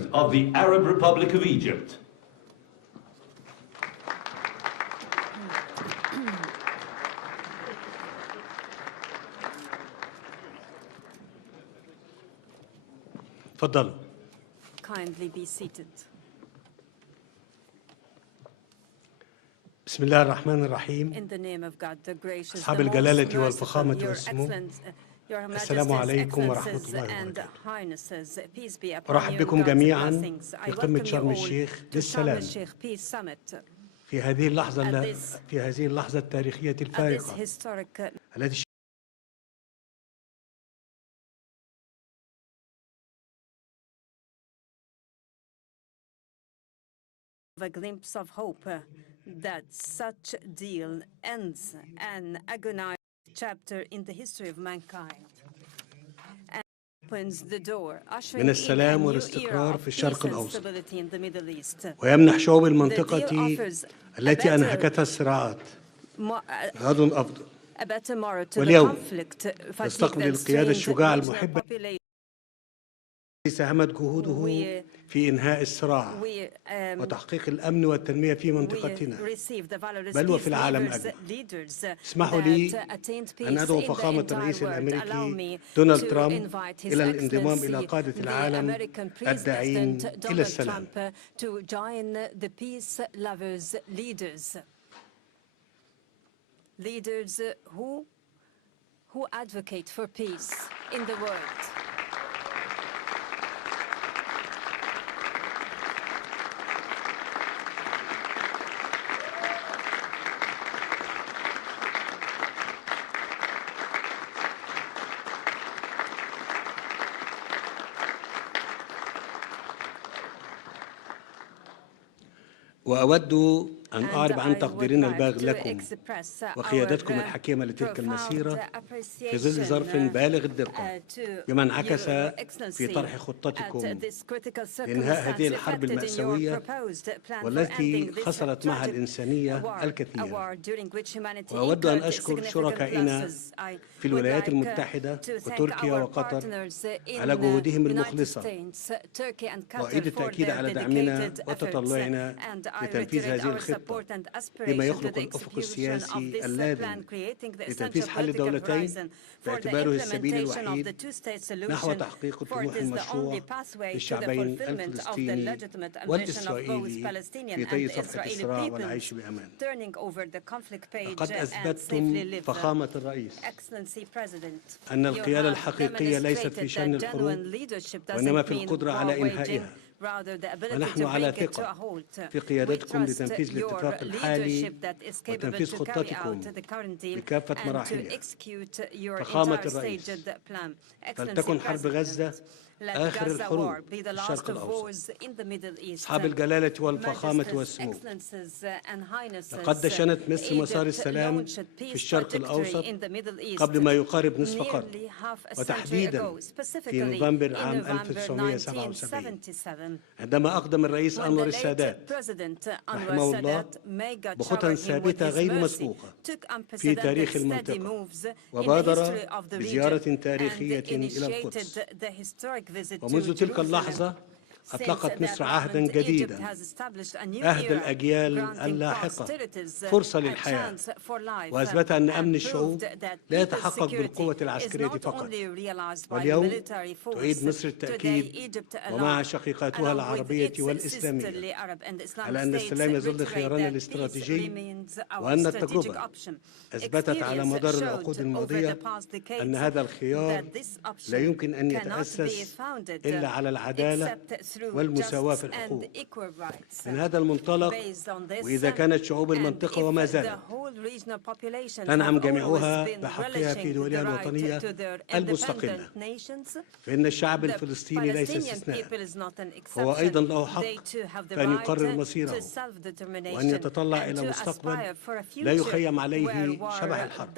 President of the Arab Republic of Egypt. تفضلوا. Kindly be seated. بسم الله الرحمن الرحيم. In the name of God, the gracious, أصحاب the most الجلالة merciful, والفخامة Your والسمو. Excellency, Your السلام Majesties, عليكم ورحمة Excellencies, الله and وبركاته. Highnesses, peace be upon أرحب you, بكم God's جميعا blessings. I في قمة welcome you شرم all الشيخ to Sharm للسلام El-Sheikh Peace Summit. في هذه اللحظة التاريخية At this الفارقة historic التي a glimpse of hope that such deal ends an agonizing chapter in the history of mankind and opens the door, ushering من in a السلام new والاستقرار era في of الشرق peace and الأوسط، stability in the Middle East. ويمنح شعوب The المنطقة deal offers التي أنهكتها الصراعات غد أفضل. a better tomorrow to the واليوم conflict fatigue تستقبل that القيادة strained الشجاعة regional المحبة population. التي ساهمت جهوده في إنهاء الصراع وتحقيق الأمن والتنمية في منطقتنا بل وفي العالم أجمع. اسمحوا لي أن أدعو فخامة الرئيس الأمريكي دونالد ترامب إلى الانضمام إلى قادة العالم الداعين إلى السلام. Leaders who advocate for peace in the world. وأود أن أعرب عن تقديرنا البالغ لكم وقيادتكم الحكيمة لتلك المسيرة في ظل ظرف بالغ الدقة بما انعكس في طرح خطتكم لإنهاء هذه الحرب المأساوية والتي خسرت معها الإنسانية الكثير. وأود أن أشكر شركائنا في الولايات المتحدة وتركيا وقطر على جهودهم المخلصة وأريد التأكيد على دعمنا وتطلعنا لتنفيذ هذه الخطة بما يخلق الأفق السياسي اللازم لتنفيذ حل دولتين باعتباره السبيل الوحيد نحو تحقيق الطموح المشروع للشعبين الفلسطيني والإسرائيلي في طي صفحة الصراع والعيش بأمان. لقد أثبتتم فخامة الرئيس أن القيادة الحقيقية ليست في شن الحروب وإنما في القدرة على إنهائها، ونحن على ثقة في قيادتكم لتنفيذ الاتفاق الحالي وتنفيذ خطتكم بكافة مراحلها. فخامة الرئيس، فلتكن حرب غزة آخر الحروب في الشرق الأوسط. أصحاب الجلالة والفخامة والسمو، لقد دشنت مصر مسار السلام في الشرق الأوسط قبل ما يقارب نصف قرن، وتحديدا في نوفمبر عام 1977 عندما أقدم الرئيس أنور السادات رحمه الله بخطى ثابتة غير مسبوقة في تاريخ المنطقة، وبادر بزيارة تاريخية إلى القدس. ومنذ تلك اللحظة أطلقت مصر عهدا جديدا، عهد الأجيال اللاحقة، فرصة للحياة، وأثبت أن أمن الشعوب لا يتحقق بالقوة العسكرية فقط. واليوم تعيد مصر التأكيد ومع شقيقاتها العربية والإسلامية على أن السلام يظل خيارنا الاستراتيجي، وأن التجربة أثبتت على مدار العقود الماضية أن هذا الخيار لا يمكن أن يتأسس إلا على العدالة والمساواة في الحقوق. من هذا المنطلق، وإذا كانت شعوب المنطقة وما زالت تنعم جميعها بحقها في دولها الوطنية المستقلة، فإن الشعب الفلسطيني ليس استثناء، هو أيضا له حق أن يقرر مصيره وأن يتطلع إلى مستقبل لا يخيم عليه شبح الحرب.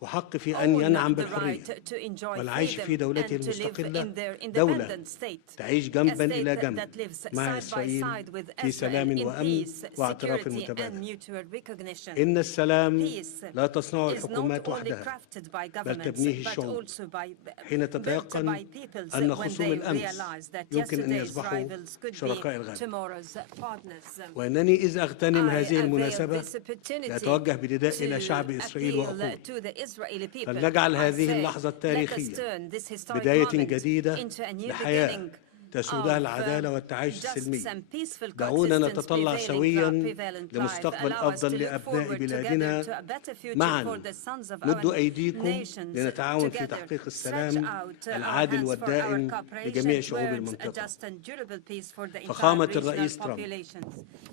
وحق في أن ينعم own the بالحرية right to enjoy والعيش في freedom دولته and to live المستقلة in their دولة independent state, تعيش a جنبا state إلى جنب that lives مع side by إسرائيل side with في Israel سلام in وأمن peace, واعتراف security, and متبادل. mutual recognition. إن السلام Peace لا تصنعه is not الحكومات only وحدها crafted by بل governments, تبنيه but الشعوب also by حين built تتيقن by peoples أن when خصوم they الأمس realize that يمكن أن yesterday's يصبحوا rivals could be شركاء الغد. tomorrow's partners. وأنني إذ أغتنم I هذه avail المناسبة this opportunity لأتوجه بنداء إلى to شعب إسرائيل appeal وأقول to the Israeli people. فلنجعل I هذه say, اللحظة let us التاريخية turn this historic بداية moment جديدة into a new لحياة beginning تسودها of العدالة والتعايش justice السلمي. and peaceful دعونا coexistence نتطلع prevailing سويا life. لمستقبل Allow us to أفضل look لأبناء forward together بلادنا to a better future معا. for the sons of our مدوا أيديكم nations. لنتعاون في Together, تحقيق stretch السلام out our العادل hands for our والدائم لجميع cooperation شعوب towards a المنطقة. just and durable peace for the entire فخامة regional الرئيس ترامب، populations.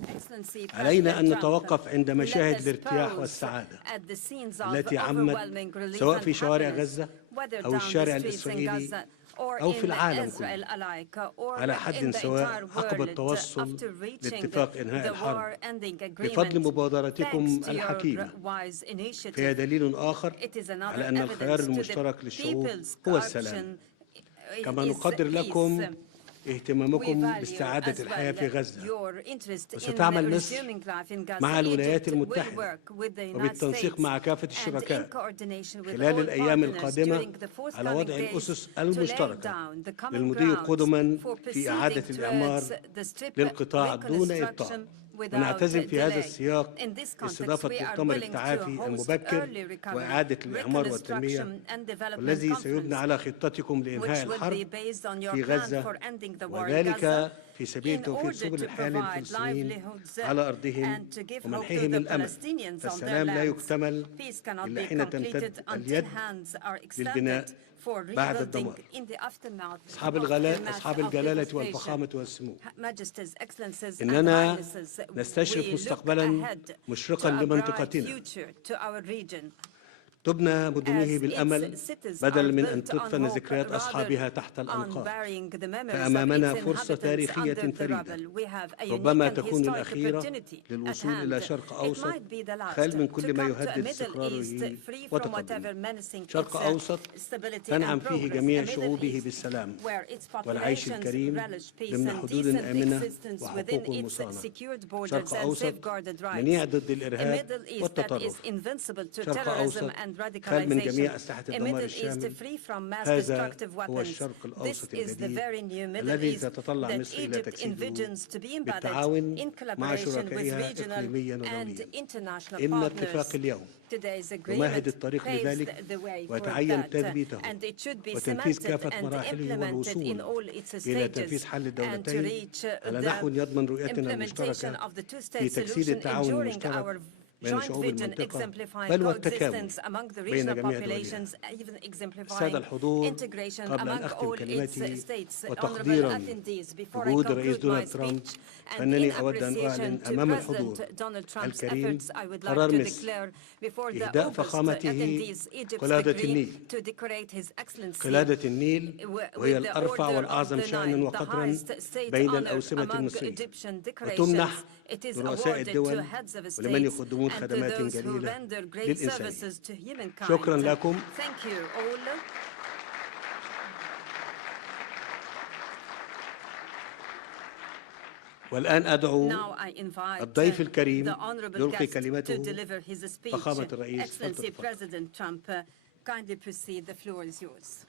Excellency علينا أن President Trump, نتوقف عند let مشاهد us الارتياح pause والسعادة at the scenes of التي عمت overwhelming relief سواء and في شوارع happiness, غزة whether أو down الشارع the streets in الإسرائيلي Gaza or أو في in العالم Israel كله alike, or على in حد the سواء entire عقب world التوصل after reaching لاتفاق إنهاء the الحرب war-ending بفضل agreement. Thanks مبادرتكم to your الحكيمة. wise فهي initiative, دليل آخر it is another على أن الخيار evidence to the المشترك للشعوب people's هو السلام. coalition كما is نقدر peace. لكم We اهتمامكم value باستعادة as الحياة في well غزة. your interest in وستعمل مصر resuming life in Gaza. مع الولايات Egypt will المتحدة work with the United وبالتنسيق States مع كافة and in الشركاء coordination with خلال all الأيام partners القادمة during the على forthcoming وضع days الأسس to lay المشتركة down the common للمضي grounds قدما for في إعادة proceeding الإعمار towards the strip للقطاع دون إبطاء. reconstruction without ونعتزم في هذا delay. السياق In this context, استضافة we are مؤتمر willing to التعافي host المبكر early recovery, وإعادة الإعمار والتنمية reconstruction and development والذي سيبنى conference, على خطتكم which لإنهاء will be الحرب based on your في plan غزة for ending the war in Gaza وذلك في سبيل in توفير order سبل to الحياة provide للفلسطينيين livelihoods على أرضهم and to give hope to ومنحهم the الأمل. Palestinians on their فالسلام لا lands. يكتمل Peace cannot إلا be حين تمتد completed until اليد hands are extended للبناء for بعد rebuilding الدمار. in the aftermath أصحاب of الجلالة devastation. والفخامة والسمو، Majesties, Excellencies, and إننا Highnesses, نستشرف we look مستقبلا ahead مشرقا to a bright لمنطقتنا future to our region. تبنى مدنه As بالأمل its citizens بدلا are من أن built on تدفن hope ذكريات rather أصحابها تحت on الأنقاض. burying the memories of فأمامنا its فرصة inhabitants تاريخية under the فريدة rubble. We have a ربما unique and تكون historic الأخيرة opportunity at للوصول hand. إلى شرق It أوسط might be the last خال من to كل ما come to a يهدد Middle استقراره East free from وتقدمه. whatever menacing شرق its أوسط stability تنعم and فيه progress. جميع A Middle شعوبه East بالسلام where its والعيش populations الكريم relish peace ضمن and حدود decent آمنة existence within وحقوق its مصانة. secured borders شرق and أوسط safeguarded rights. منيع ضد A الإرهاب Middle East that is والتطرف. invincible to شرق terrorism أوسط and خال من radicalization. جميع أسلحة A الدمار Middle East الشامل. free from mass هذا destructive هو weapons. الشرق This الأوسط is the الجديد very new Middle الذي East ستتطلع that مصر إلى Egypt تجسيده envisions to be embedded بالتعاون in مع collaboration with شركائها regional إقليميا and ودوليا. international إن partners. اتفاق اليوم Today's يمهد agreement الطريق paves لذلك the way for ويتعين that, تثبيته and it should be وتنفيذ cemented كافة and مراحله implemented in والوصول all its إلى stages, تنفيذ حل and to الدولتين reach على the نحو يضمن رؤيتنا implementation المشتركة of the في two-state تجسيد solution, التعاون ensuring المشترك our بين joint شعوب vision المنطقة exemplifying بل والتكامل coexistence among the بين regional جميع دولها. populations, even exemplifying السادة الحضور، integration قبل أن among أختم all its كلمتي states. Honorable وتقديرا attendees, before I لجهود الرئيس conclude my دونالد ترامب speech, and in فإنني أود أن appreciation أعلن to أمام الحضور President Donald Trump's الكريم efforts, I would like قرار to مصر declare before the إهداء august فخامته attendees Egypt's قلادة decree النيل. to decorate His Excellency قلادة النيل وهي with the الأرفع Order of والأعظم the شأنا Nile, the وقدرا highest state بين honor الأوسمة among المصرية، Egyptian وتمنح decorations. It is لرؤساء awarded to الدول heads of ولمن states يقدمون and to خدمات those who جليلة render great للإنسانية. services to humankind. شكرا لكم. Thank you all. والآن أدعو Now I invite الضيف الكريم the honorable يلقي guest to كلمته deliver his speech. فخامة الرئيس. Excellency President Trump, kindly proceed. The floor is yours.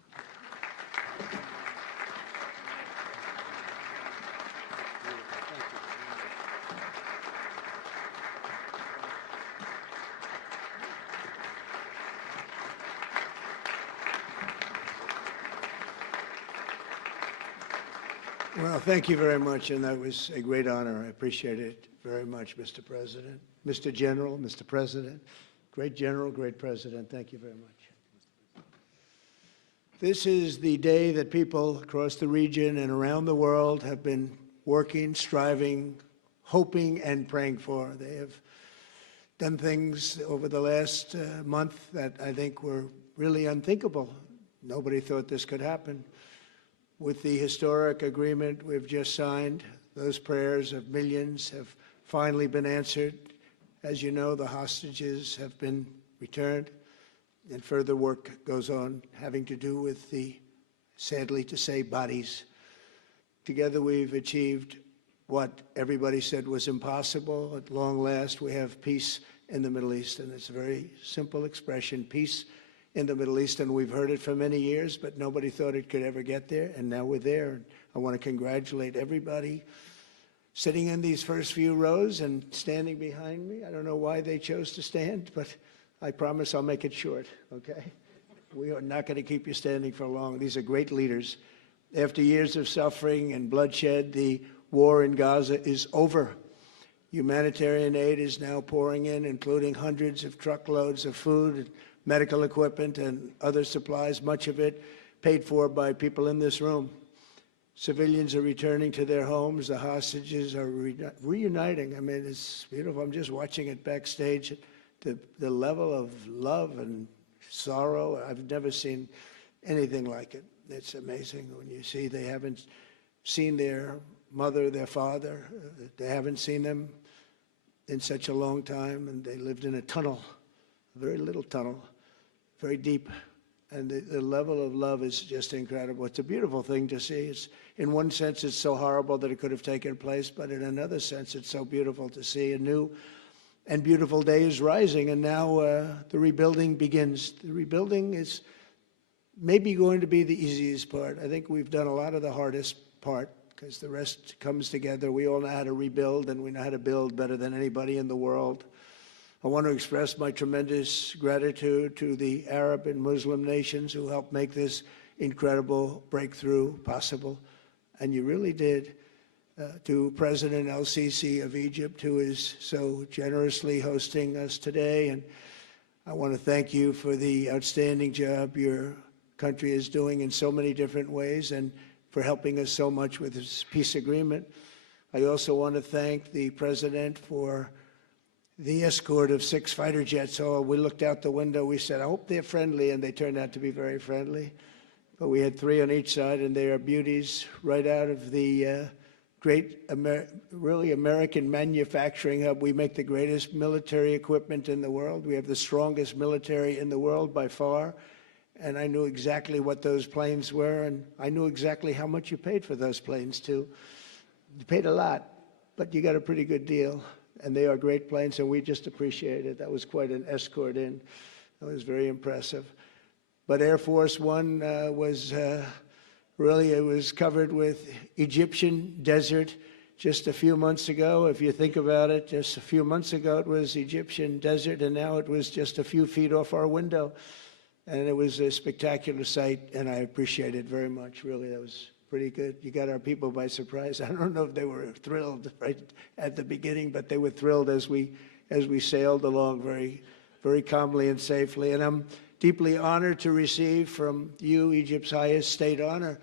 Well, thank you very much, and that was a great honor. I appreciate it very much, Mr. President. Mr. General, Mr. President, great General, great President, thank you very much. This is the day that people across the region and around the world have been working, striving, hoping, and praying for. They have done things over the last month that I think were really unthinkable. Nobody thought this could happen. With the historic agreement we've just signed, those prayers of millions have finally been answered. As you know, the hostages have been returned. and further work goes on having to do with the, sadly to say, bodies. Together we've achieved what everybody said was impossible. At long last, we have peace in the Middle East, and it's a very simple expression, peace in the Middle East, and we've heard it for many years, but nobody thought it could ever get there, and now we're there. And I want to congratulate everybody sitting in these first few rows and standing behind me. I don't know why they chose to stand, but I promise I'll make it short, okay? We are not going to keep you standing for long. These are great leaders. After years of suffering and bloodshed, the war in Gaza is over. Humanitarian aid is now pouring in, including hundreds of truckloads of food, medical equipment, and other supplies, much of it paid for by people in this room. Civilians are returning to their homes. The hostages are reuniting. I mean, it's beautiful. I'm just watching it backstage. The level of love and sorrow, I've never seen anything like it. It's amazing when you see they haven't seen their mother, their father. They haven't seen them in such a long time, and they lived in a tunnel, a very little tunnel, very deep. And the level of love is just incredible. It's a beautiful thing to see. It's, in one sense, it's so horrible that it could have taken place, but in another sense, it's so beautiful to see a new and beautiful day is rising, and now the rebuilding begins. The rebuilding is maybe going to be the easiest part. I think we've done a lot of the hardest part because the rest comes together. We all know how to rebuild, and we know how to build better than anybody in the world. I want to express my tremendous gratitude to the Arab and Muslim nations who helped make this incredible breakthrough possible, and you really did. To President El-Sisi of Egypt, who is so generously hosting us today, and I want to thank you for the outstanding job your country is doing in so many different ways and for helping us so much with this peace agreement. I also want to thank the President for the escort of 6 fighter jets. Oh, we looked out the window, we said, I hope they're friendly, and they turned out to be very friendly. But we had 3 on each side, and they are beauties right out of the great, really American manufacturing hub. We make the greatest military equipment in the world. We have the strongest military in the world by far. And I knew exactly what those planes were, and I knew exactly how much you paid for those planes, too. You paid a lot, but you got a pretty good deal. And they are great planes, and we just appreciate it. That was quite an escort in. That was very impressive. But Air Force One was... really, it was covered with Egyptian desert just a few months ago. If you think about it, just a few months ago it was Egyptian desert, and now it was just a few feet off our window. And it was a spectacular sight, and I appreciate it very much. Really, that was pretty good. You got our people by surprise. I don't know if they were thrilled right at the beginning, but they were thrilled as we sailed along very, very calmly and safely. And I'm deeply honored to receive from you, Egypt's highest state honor,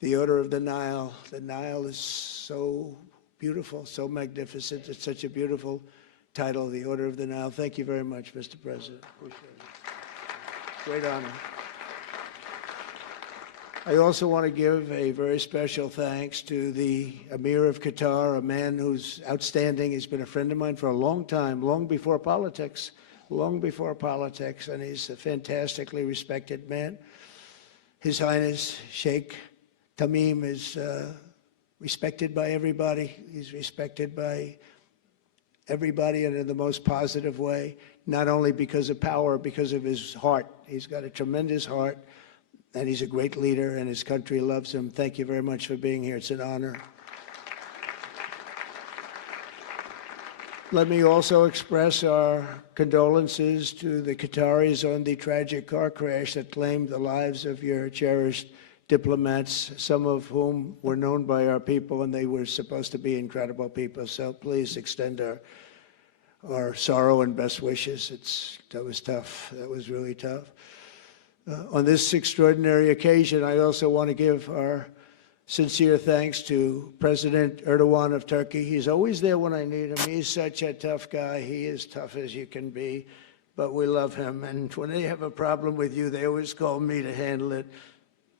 the Order of the Nile. The Nile is so beautiful, so magnificent. It's such a beautiful title, the Order of the Nile. Thank you very much, Mr. President. Appreciate it. Great honor. I also want to give a very special thanks to the Emir of Qatar, a man who's outstanding. He's been a friend of mine for a long time, long before politics, and he's a fantastically respected man. His Highness Sheikh Tamim is respected by everybody. He's respected by everybody and in the most positive way, not only because of power, because of his heart. He's got a tremendous heart, and he's a great leader, and his country loves him. Thank you very much for being here. It's an honor. Let me also express our condolences to the Qataris on the tragic car crash that claimed the lives of your cherished diplomats, some of whom were known by our people, and they were supposed to be incredible people. So please extend our sorrow and best wishes. That was tough. That was really tough. On this extraordinary occasion, I also want to give our sincere thanks to President Erdogan of Turkey. He's always there when I need him. He's such a tough guy. He is tough as you can be, but we love him. And when they have a problem with you, they always call me to handle it.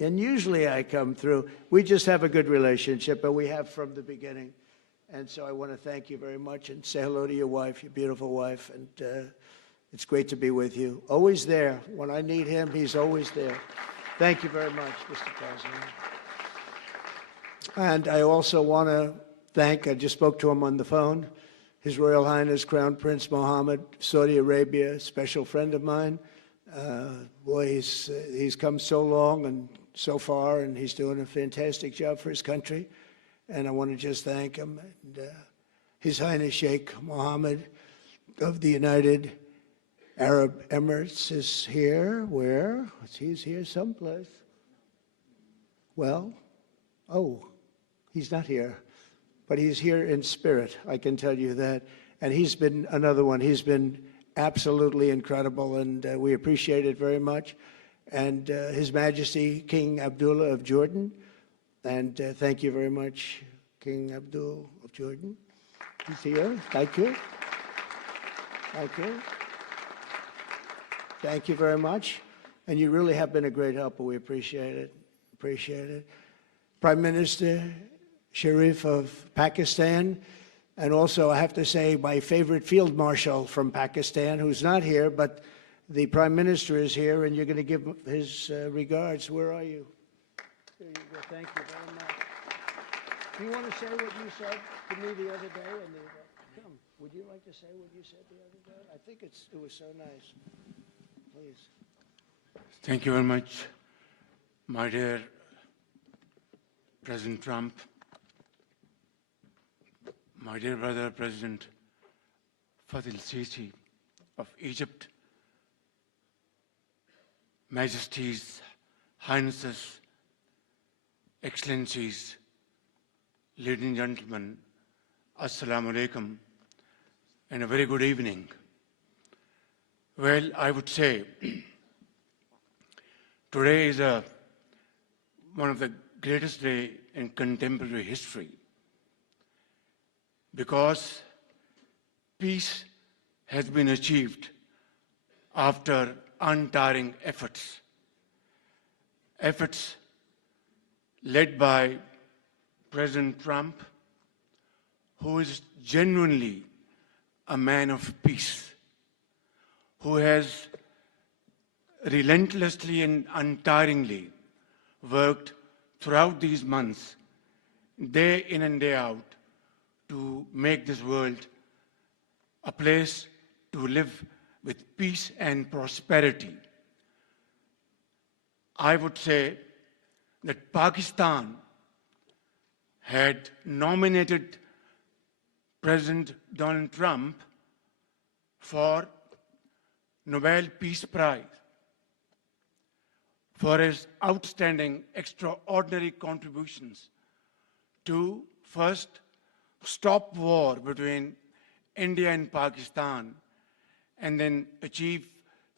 And usually I come through. We just have a good relationship, and we have from the beginning. And so I want to thank you very much and say hello to your wife, your beautiful wife. And It's great to be with you. Always there. When I need him, he's always there. Thank you very much, Mr. President. And I also want to thank, I just spoke to him on the phone, His Royal Highness Crown Prince Mohammed, Saudi Arabia, a special friend of mine. Boy, he's come so long and so far, and he's doing a fantastic job for his country. And I want to just thank him. And, His Highness Sheikh Mohammed of the United Arab Emirates is here. Where? He's here someplace. Well, oh, he's not here. But he's here in spirit, I can tell you that. And he's been another one. He's been absolutely incredible, and we appreciate it very much. And His Majesty King Abdullah of Jordan. And thank you very much, King Abdul of Jordan. He's here. Thank you. Thank you. Thank you very much. And you really have been a great helper. We appreciate it. Appreciate it. Prime Minister Sharif of Pakistan, and also I have to say my favorite Field Marshal from Pakistan, who's not here, but the Prime Minister is here, and you're going to give his regards. Where are you? There you go. Thank you very much. Do you want to say what you said to me the other day? Come, would you like to say what you said the other day? I think it was so nice. Please. Thank you very much, my dear President Trump, my dear brother President Fath el-Sisi of Egypt, Majesties, Highnesses, Excellencies, ladies and gentlemen, Assalamu alaikum, and a very good evening. Well, I would say today is one of the greatest days in contemporary history, because peace has been achieved after untiring efforts led by President Trump, who is genuinely a man of peace, who has relentlessly and untiringly worked throughout these months, day in and day out, to make this world a place to live with peace and prosperity. I would say that Pakistan had nominated President Donald Trump for Nobel Peace Prize for his outstanding, extraordinary contributions to first stop war between India and Pakistan, and then achieve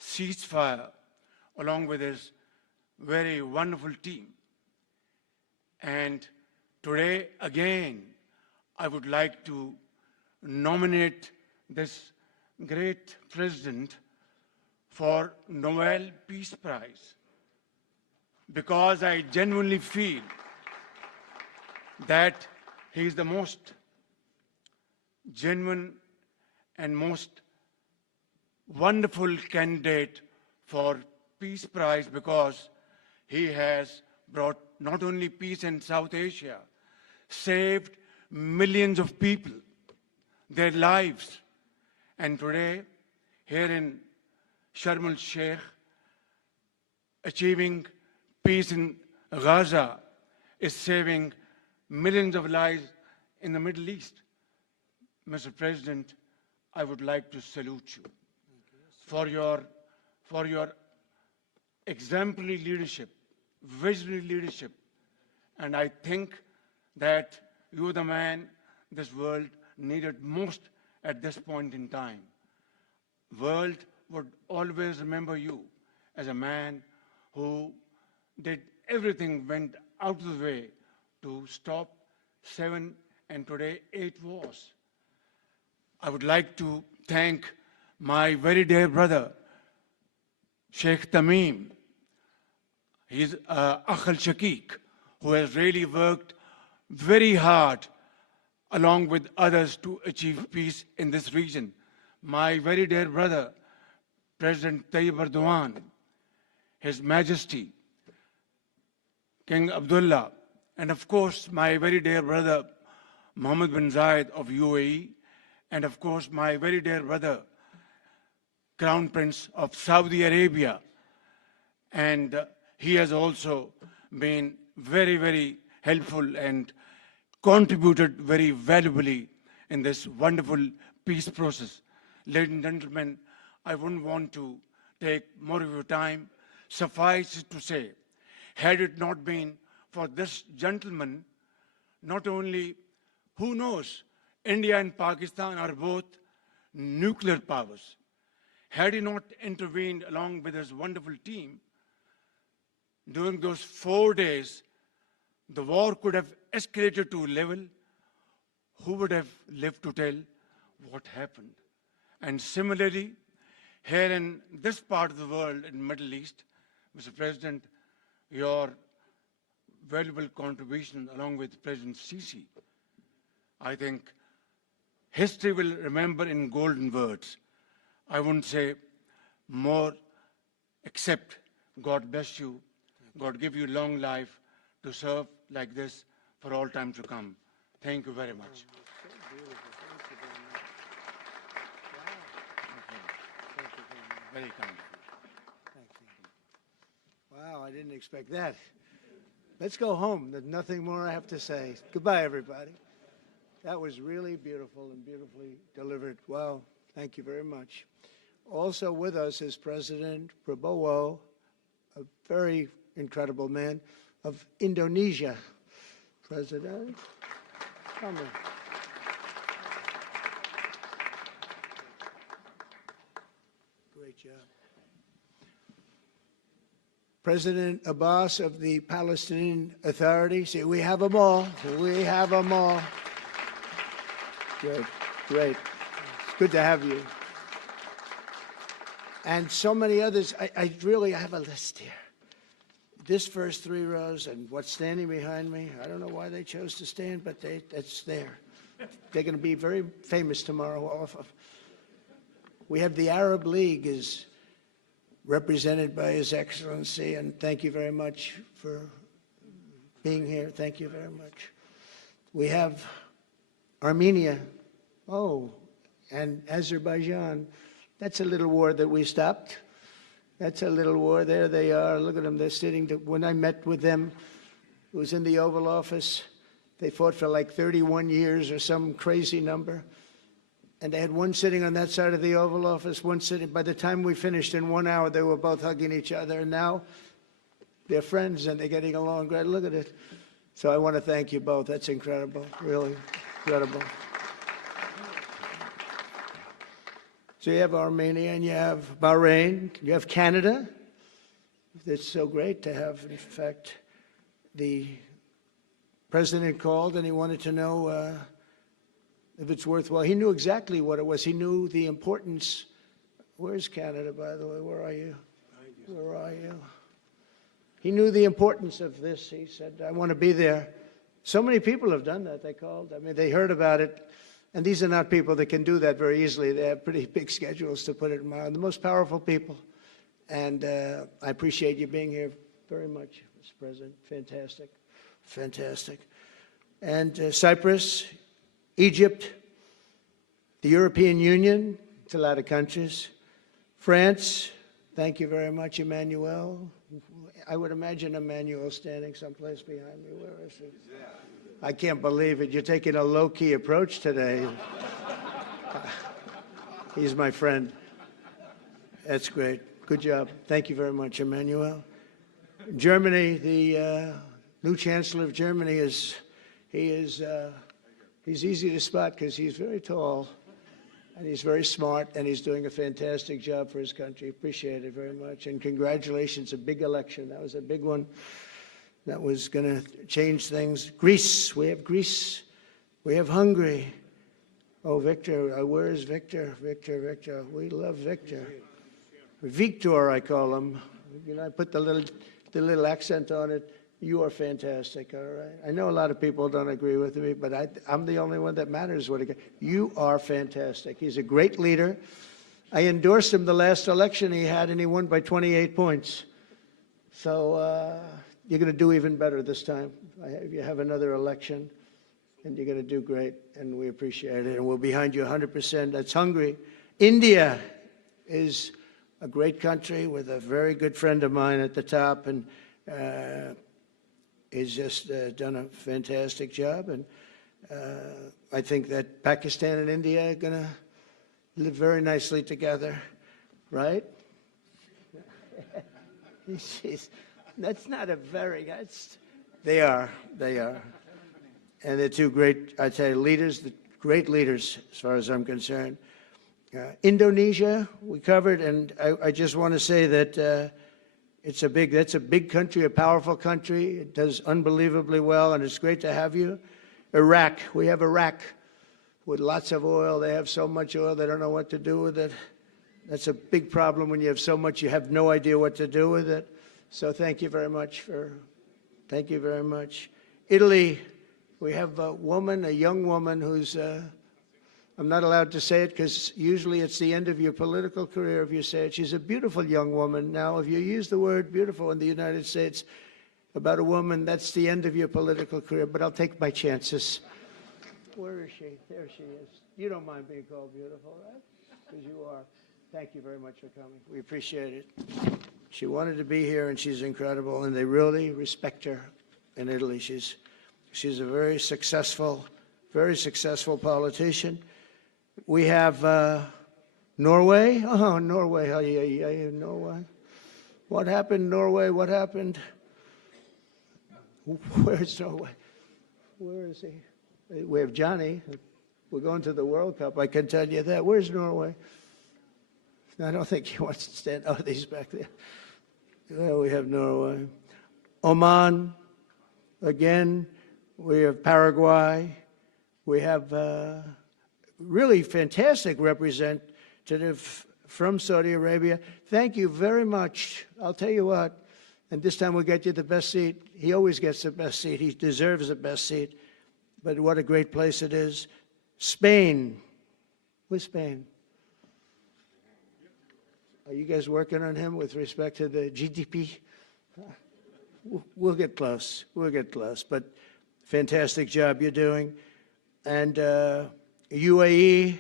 ceasefire along with his very wonderful team. And today, again, I would like to nominate this great president for Nobel Peace Prize, because I genuinely feel that he is the most genuine and most wonderful candidate for Peace Prize, because he has brought not only peace in South Asia, saved millions of people, their lives. And today, here in Şarm El-Şeyh, achieving peace in Gaza is saving millions of lives in the Middle East. Mr. President, I would like to salute you for your exemplary leadership, visionary leadership. And I think that you're the man this world needed most at this point in time. World would always remember you as a man who did everything, went out of the way to stop 7 and today 8 wars. I would like to thank my very dear brother, Sheikh Tamim. He's Akh al-Shakik, who has really worked very hard along with others to achieve peace in this region. My very dear brother, President Tayyip Erdogan, His Majesty, King Abdullah, and of course, my very dear brother, Mohammed bin Zayed of UAE, and of course, my very dear brother, Crown Prince of Saudi Arabia. And he has also been very, very helpful and contributed very valuably in this wonderful peace process. Ladies and gentlemen, I wouldn't want to take more of your time. Suffice it to say, had it not been for this gentleman, not only, who knows, India and Pakistan are both nuclear powers. Had he not intervened along with his wonderful team, during those 4 days, the war could have escalated to a level. Who would have lived to tell what happened? And similarly, here in this part of the world, in the Middle East, Mr. President, your valuable contribution along with President Sisi, I think history will remember in golden words. I wouldn't say more, except God bless you, God give you long life to serve like this for all time to come. Thank you very much. Very kind. Wow, I didn't expect that. Let's go home. There's nothing more I have to say. Goodbye, everybody. That was really beautiful and beautifully delivered. Wow, thank you very much. Also with us is President Prabowo, a very incredible man, of Indonesia. President, come in. Great job. President Abbas of the Palestinian Authority. See, we have them all. We have them all. Good, great. It's good to have you. And so many others. I really have a list here. This first 3 rows and what's standing behind me, I don't know why they chose to stand, but it's there. They're going to be very famous tomorrow, all of them. We have the Arab League is represented by His Excellency, and thank you very much for being here. Thank you very much. We have Armenia, and Azerbaijan. That's a little war that we stopped. That's a little war. There they are. Look at them. They're sitting. When I met with them, it was in the Oval Office. They fought for like 31 years or some crazy number. And they had one sitting on that side of the Oval Office, one sitting. By the time we finished in 1 hour, they were both hugging each other. And now they're friends and they're getting along great. Look at it. So I want to thank you both. That's incredible. Really incredible. So you have Armenia and you have Bahrain, you have Canada. It's so great to have, in fact, the president called and he wanted to know if it's worthwhile. He knew exactly what it was. He knew the importance. Where's Canada, by the way? Where are you? Where are you? He knew the importance of this. He said, I want to be there. So many people have done that. They called. I mean, they heard about it. And these are not people that can do that very easily. They have pretty big schedules, to put it mildly. The most powerful people. And I appreciate you being here very much, Mr. President. Fantastic. Fantastic. And Cyprus, Egypt, the European Union, it's a lot of countries. France, thank you very much, Emmanuel. I would imagine Emmanuel standing someplace behind me. Where is he? I can't believe it. You're taking a low-key approach today. He's my friend. That's great. Good job. Thank you very much, Emmanuel. Germany, the new Chancellor of Germany he's easy to spot because he's very tall and he's very smart and he's doing a fantastic job for his country. Appreciate it very much. And congratulations, a big election. That was a big one. That was going to change things. Greece, we have Greece. We have Hungary. Oh, Victor, where is Victor? Victor. We love Victor. Victor, I call him. You know, I put the little accent on it. You are fantastic, all right? I know a lot of people don't agree with me, but I'm the only one that matters. You are fantastic. He's a great leader. I endorsed him the last election he had, and he won by 28 points. So you're going to do even better this time. You have another election, and you're going to do great, and we appreciate it, and we're behind you 100%. That's Hungary. India is a great country with a very good friend of mine at the top, and he's just done a fantastic job. And I think that Pakistan and India are going to live very nicely together, right? That's not a very, they are. And they're two great, I tell you, leaders, great leaders as far as I'm concerned. Indonesia, we covered, and I just want to say that that's a big country, a powerful country. It does unbelievably well, and it's great to have you. Iraq, we have Iraq with lots of oil. They have so much oil, they don't know what to do with it. That's a big problem when you have so much, you have no idea what to do with it. So thank you very much thank you very much. Italy, we have a young woman who's, I'm not allowed to say it because usually it's the end of your political career if you say it. She's a beautiful young woman. Now, if you use the word beautiful in the United States about a woman, that's the end of your political career, but I'll take my chances. Where is she? There she is. You don't mind being called beautiful, right? Because you are. Thank you very much for coming. We appreciate it. She wanted to be here, and she's incredible, and they really respect her in Italy. She's a very successful politician. We have Norway. Oh, Norway. Norway. What happened, Norway? What happened? Where's Norway? Where is he? We have Johnny. We're going to the World Cup, I can tell you that. Where's Norway? I don't think he wants to stand. Oh, he's back there. Well, we have Norway. Oman, again. We have Paraguay. We have really fantastic representative from Saudi Arabia. Thank you very much. I'll tell you what, and this time we'll get you the best seat. He always gets the best seat. He deserves the best seat. But what a great place it is. Spain. Where's Spain? Are you guys working on him with respect to the GDP? We'll get close. We'll get close. But fantastic job you're doing. And UAE,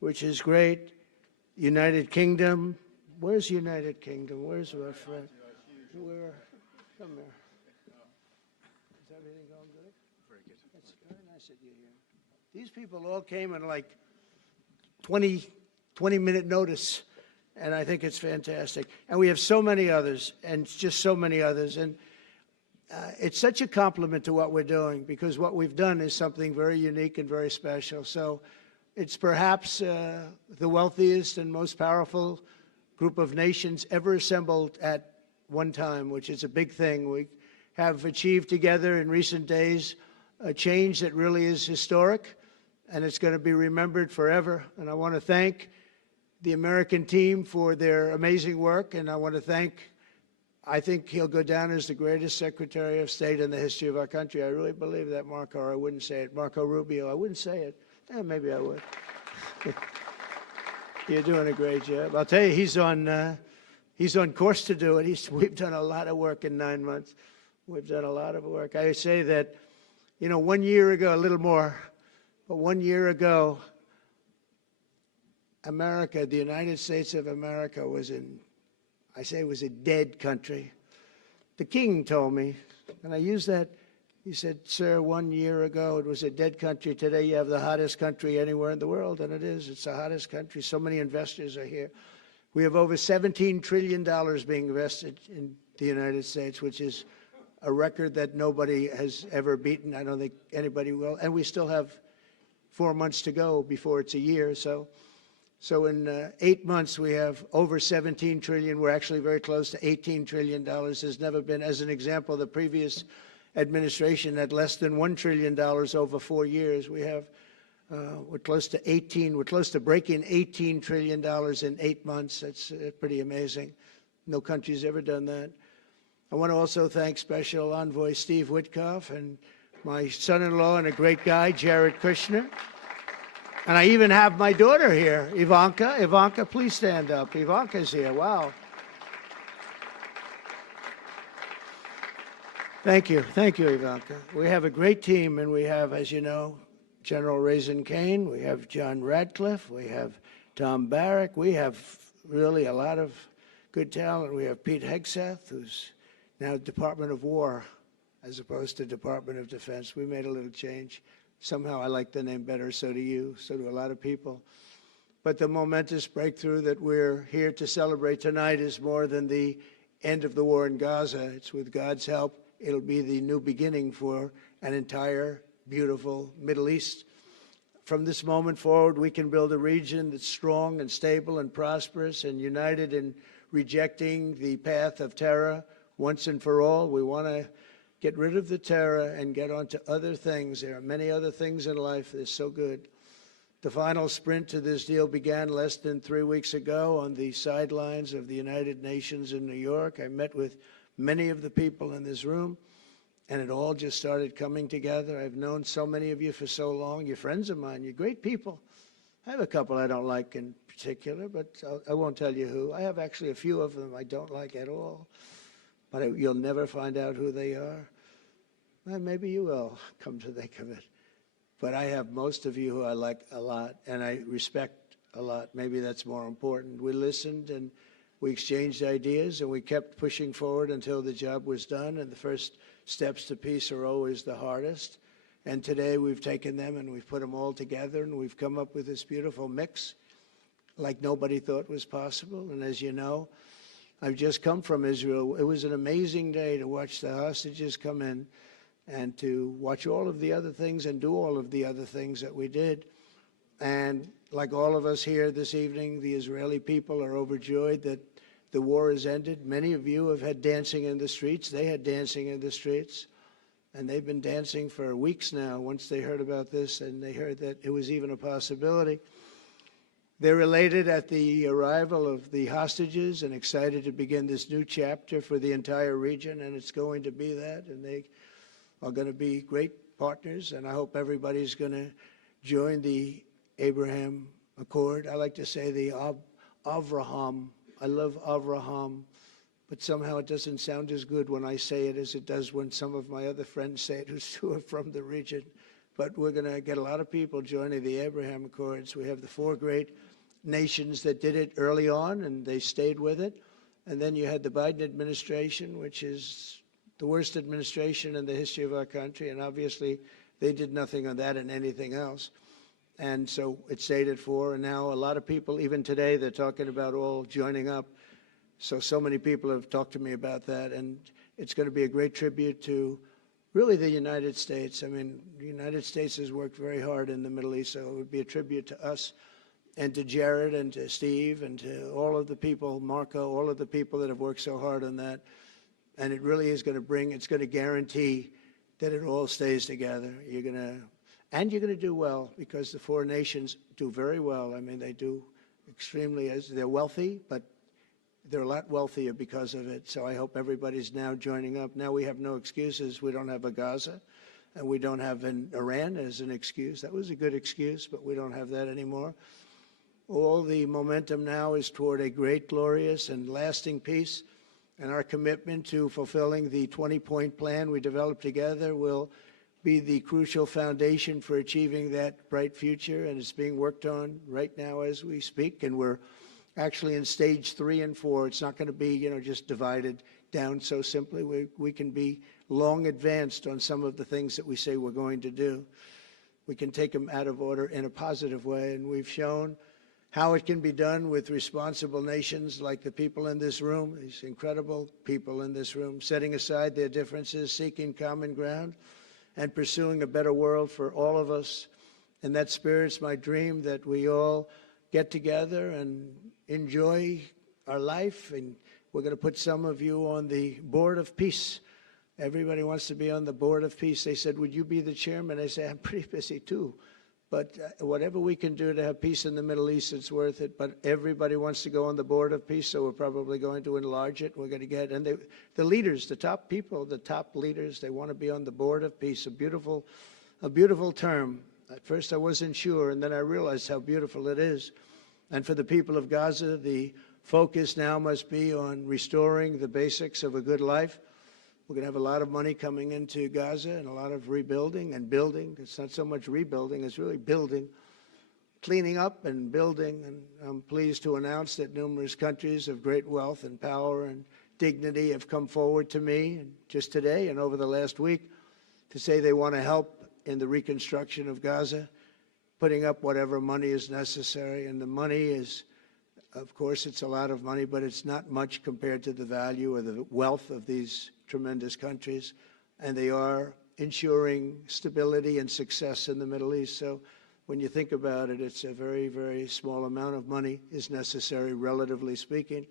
which is great. United Kingdom. Where's United Kingdom? Where's our friend? Where? Come here. Is everything going good? Very good. That's very nice that you're here. These people all came in like 20-minute notice. And I think it's fantastic. And we have so many others, and just so many others. And it's such a compliment to what we're doing, because what we've done is something very unique and very special. So it's perhaps the wealthiest and most powerful group of nations ever assembled at one time, which is a big thing. We have achieved together in recent days a change that really is historic, and it's going to be remembered forever. And I want to thank the American team for their amazing work, and I want to thank, I think he'll go down as the greatest Secretary of State in the history of our country. I really believe that, Marco, or I wouldn't say it. Marco Rubio, I wouldn't say it. Maybe I would. You're doing a great job. I'll tell you, he's on course to do it. We've done a lot of work in 9 months. We've done a lot of work. I say that, 1 year ago, a little more, but 1 year ago, America, the United States of America was was a dead country. The king told me, and I use that, he said, sir, 1 year ago it was a dead country. Today you have the hottest country anywhere in the world, and it is. It's the hottest country. So many investors are here. We have over $17 trillion being invested in the United States, which is a record that nobody has ever beaten. I don't think anybody will. And we still have 4 months to go before it's a year. So in 8 months, we have over 17 trillion. We're actually very close to $18 trillion. There's never been, as an example, the previous administration had less than $1 trillion over 4 years. We have, we're close to breaking $18 trillion in 8 months. That's pretty amazing. No country's ever done that. I want to also thank Special Envoy Steve Witkoff and my son-in-law and a great guy, Jared Kushner. And I even have my daughter here, Ivanka. Ivanka, please stand up. Ivanka's here. Wow. Thank you. Thank you, Ivanka. We have a great team, and we have, as you know, General Raisin Kane. We have John Radcliffe. We have Tom Barrack. We have really a lot of good talent. We have Pete Hegseth, who's now Department of War as opposed to Department of Defense. We made a little change. Somehow I like the name better, so do you, so do a lot of people. But the momentous breakthrough that we're here to celebrate tonight is more than the end of the war in Gaza. It's with God's help. It'll be the new beginning for an entire beautiful Middle East. From this moment forward, we can build a region that's strong and stable and prosperous and united in rejecting the path of terror once and for all. We want to get rid of the terror and get on to other things. There are many other things in life that are so good. The final sprint to this deal began less than 3 weeks ago on the sidelines of the United Nations in New York. I met with many of the people in this room, and it all just started coming together. I've known so many of you for so long. You're friends of mine. You're great people. I have a couple I don't like in particular, but I won't tell you who. I have actually a few of them I don't like at all, but you'll never find out who they are. Well, maybe you will, come to think of it. But I have most of you who I like a lot, and I respect a lot. Maybe that's more important. We listened, and we exchanged ideas, and we kept pushing forward until the job was done, and the first steps to peace are always the hardest. And today we've taken them, and we've put them all together, and we've come up with this beautiful mix like nobody thought was possible. And as you know, I've just come from Israel. It was an amazing day to watch the hostages come in and to watch all of the other things and do all of the other things that we did. And like all of us here this evening, the Israeli people are overjoyed that the war has ended. Many of you have had dancing in the streets. They had dancing in the streets. And they've been dancing for weeks now once they heard about this and they heard that it was even a possibility. They're elated at the arrival of the hostages and excited to begin this new chapter for the entire region, and it's going to be that. And they are going to be great partners, and I hope everybody's going to join the Abraham Accord. I like to say the Avraham. I love Avraham, but somehow it doesn't sound as good when I say it as it does when some of my other friends say it who are from the region. But we're going to get a lot of people joining the Abraham Accords. We have the 4 great nations that did it early on, and they stayed with it. And then you had the Biden administration, which is the worst administration in the history of our country, and obviously they did nothing on that and anything else. And so it stayed at 4, and now a lot of people, even today, they're talking about all joining up. So many people have talked to me about that, and it's going to be a great tribute to really the United States. I mean, the United States has worked very hard in the Middle East, so it would be a tribute to us and to Jared and to Steve and to all of the people, Marco, all of the people that have worked so hard on that. And it really is going to it's going to guarantee that it all stays together. You're going to do well, because the 4 nations do very well. I mean, they do extremely, they're wealthy, but they're a lot wealthier because of it. So I hope everybody's now joining up. Now we have no excuses. We don't have a Gaza, and we don't have an Iran as an excuse. That was a good excuse, but we don't have that anymore. All the momentum now is toward a great, glorious, and lasting peace. And our commitment to fulfilling the 20-point plan we developed together will be the crucial foundation for achieving that bright future. And it's being worked on right now as we speak. And we're actually in stage 3 and 4. It's not going to be, just divided down so simply. We can be long advanced on some of the things that we say we're going to do. We can take them out of order in a positive way. And we've shown how it can be done with responsible nations like the people in this room, these incredible people in this room, setting aside their differences, seeking common ground, and pursuing a better world for all of us. And that spirit's my dream, that we all get together and enjoy our life. And we're going to put some of you on the Board of Peace. Everybody wants to be on the Board of Peace. They said, would you be the chairman? I say, I'm pretty busy too. But whatever we can do to have peace in the Middle East, it's worth it. But everybody wants to go on the Board of Peace, so we're probably going to enlarge it. We're going to get, and the leaders, the top people, the top leaders, they want to be on the Board of Peace. A beautiful term. At first I wasn't sure, and then I realized how beautiful it is. And for the people of Gaza, the focus now must be on restoring the basics of a good life. We're going to have a lot of money coming into Gaza and a lot of rebuilding and building. It's not so much rebuilding, it's really building, cleaning up and building. And I'm pleased to announce that numerous countries of great wealth and power and dignity have come forward to me and just today and over the last week to say they want to help in the reconstruction of Gaza, putting up whatever money is necessary. And the money is, of course, it's a lot of money, but it's not much compared to the value or the wealth of these tremendous countries. And they are ensuring stability and success in the Middle East. So when you think about it, it's a very, very small amount of money is necessary, relatively speaking.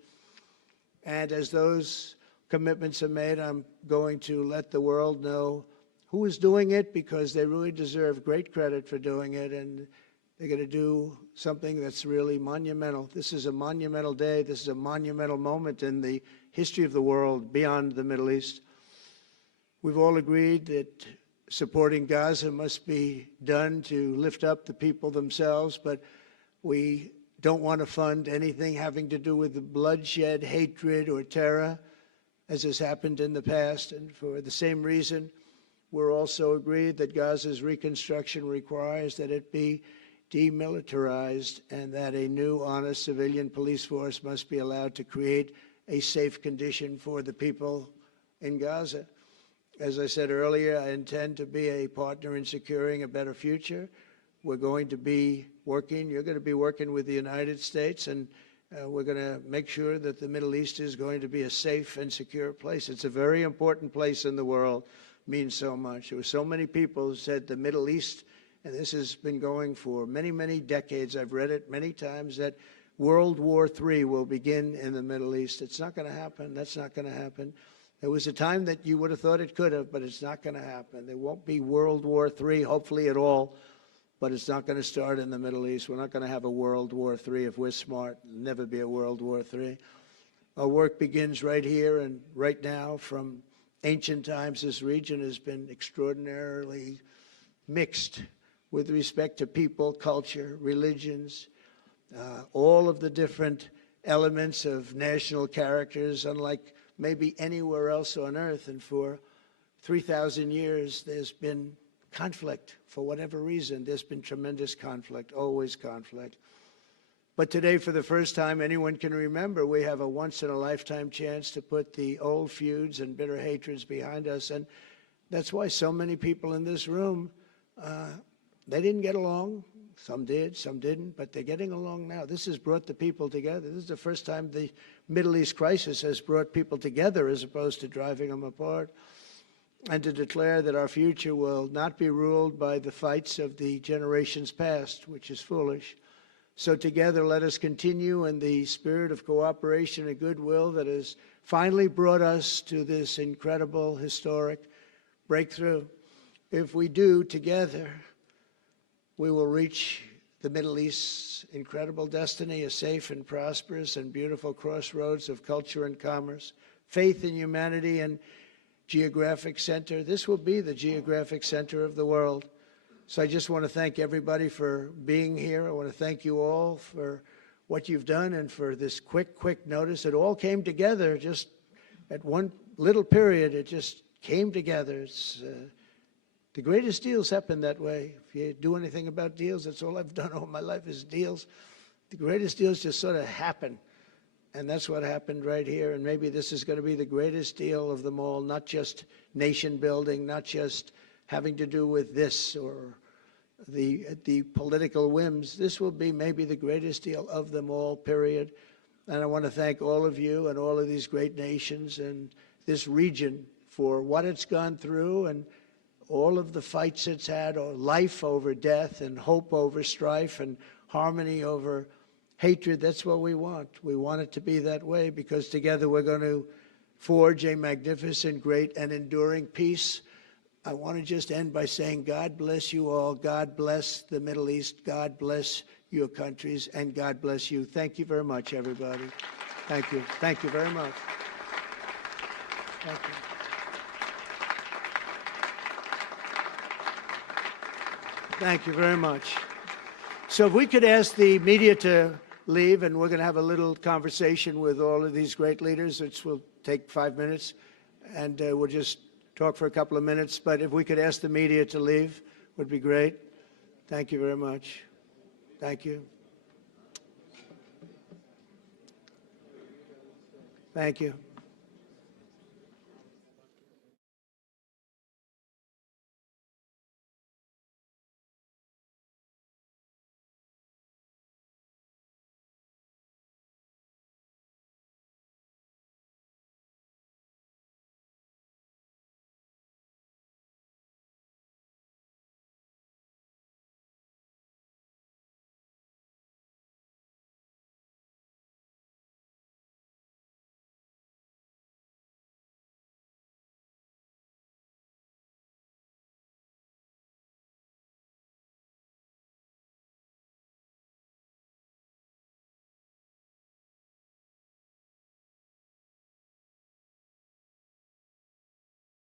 And as those commitments are made, I'm going to let the world know who is doing it, because they really deserve great credit for doing it, and they're going to do something that's really monumental. This is a monumental day. This is a monumental moment in the history of the world beyond the Middle East. We've all agreed that supporting Gaza must be done to lift up the people themselves, but we don't want to fund anything having to do with bloodshed, hatred, or terror, as has happened in the past. And for the same reason, we're also agreed that Gaza's reconstruction requires that it be demilitarized and that a new, honest civilian police force must be allowed to create a safe condition for the people in Gaza. As I said earlier, I intend to be a partner in securing a better future. We're going to be working, you're going to be working with the United States, and we're going to make sure that the Middle East is going to be a safe and secure place. It's a very important place in the world. Means so much. There were so many people who said the Middle East, and this has been going for many, many decades. I've read it many times, that World War III will begin in the Middle East. It's not going to happen. That's not going to happen. There was a time that you would have thought it could have, but it's not going to happen. There won't be World War III, hopefully at all, but it's not going to start in the Middle East. We're not going to have a World War III if we're smart. There'll never be a World War III. Our work begins right here and right now. From ancient times, this region has been extraordinarily mixed with respect to people, culture, religions, all of the different elements of national characters, unlike maybe anywhere else on earth. And for 3,000 years, there's been conflict. For whatever reason, there's been tremendous conflict, always conflict. But today, for the first time anyone can remember, we have a once-in-a-lifetime chance to put the old feuds and bitter hatreds behind us. And that's why so many people in this room, they didn't get along. Some did, some didn't, but they're getting along now. This has brought the people together. This is the first time the Middle East crisis has brought people together as opposed to driving them apart. And to declare that our future will not be ruled by the fights of the generations past, which is foolish. So together, let us continue in the spirit of cooperation and goodwill that has finally brought us to this incredible, historic breakthrough. If we do, together, we will reach the Middle East's incredible destiny, a safe and prosperous and beautiful crossroads of culture and commerce, faith in humanity and geographic center. This will be the geographic center of the world. So I just want to thank everybody for being here. I want to thank you all for what you've done and for this quick notice. It all came together just at one little period. It just came together. It's the greatest deals happen that way. If you do anything about deals, that's all I've done all my life is deals. The greatest deals just sort of happen. And that's what happened right here. And maybe this is going to be the greatest deal of them all, not just nation building, not just having to do with this or the political whims. This will be maybe the greatest deal of them all, period. And I want to thank all of you and all of these great nations and this region for what it's gone through and all of the fights it's had, or life over death and hope over strife and harmony over hatred. That's what we want. We want it to be that way because together we're going to forge a magnificent, great, and enduring peace. I want to just end by saying God bless you all. God bless the Middle East. God bless your countries, and God bless you. Thank you very much, everybody. Thank you. Thank you very much. Thank you. Thank you very much. So if we could ask the media to leave, and we're going to have a little conversation with all of these great leaders, which will take 5 minutes, and we'll just talk for a couple of minutes. But if we could ask the media to leave, would be great. Thank you very much. Thank you. Thank you.